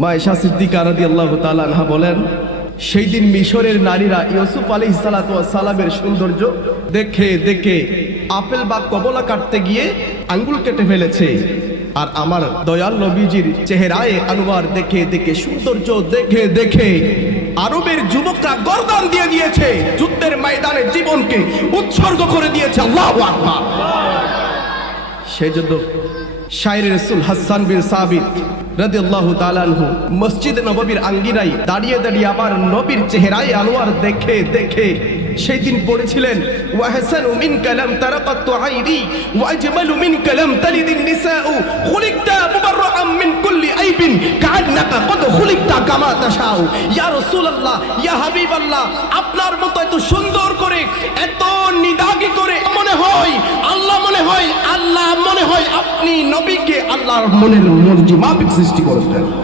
মা আয়েশা সিদ্দিকা রাদিয়াল্লাহু তাআলা আনহা বলেন, সেই দিন মিশরের নারীরা ইউসুফ আলাইহিস সালাতু ওয়াস সালামের সৌন্দর্য দেখে দেখে আপেল বা কমলা কাটতে গিয়ে আঙ্গুল কেটে ফেলেছে। আর আমার দয়াল নবীজির চেহারায় আনোয়ার দেখে দেখে, সৌন্দর্য দেখে দেখে আরবের যুবকরা গর্দান দিয়ে দিয়েছে, যুদ্ধের ময়দানে জীবনকে উৎসর্গ করে দিয়েছে। আল্লাহু আকবার। সেজন্য শায়রে রাসূল হাসান বিন সাবিত রাদিয়াল্লাহু তাআলা আনহু মসজিদে নববীর আঙ্গিনায় দাঁড়িয়ে দাঁড়িয়ে আবার নবীর চেহারায় আনোয়ার দেখে দেখে সেই দিন পড়েছিলেন, ওয়া হাসানু মিন কালাম তারাকাতু আইনি ওয়া আজমালু মিন কালাম তালিদিন নিসাউ খুলিকতা মুবাররাআম মিন কুল্লি আইবিন কাআন্নাকা কদ খুলিকতা কামা তাশাউ। ইয়া রাসূলুল্লাহ, ইয়া হাবিবাল্লাহ, আপনার মতো এত সুন্দর করে, এত নিদাগি করে মনে হয় আল্লাহ মনে হয় আপনি নবীকে আল্লাহর মনের মর্জি মাফিক সৃষ্টি করেছেন।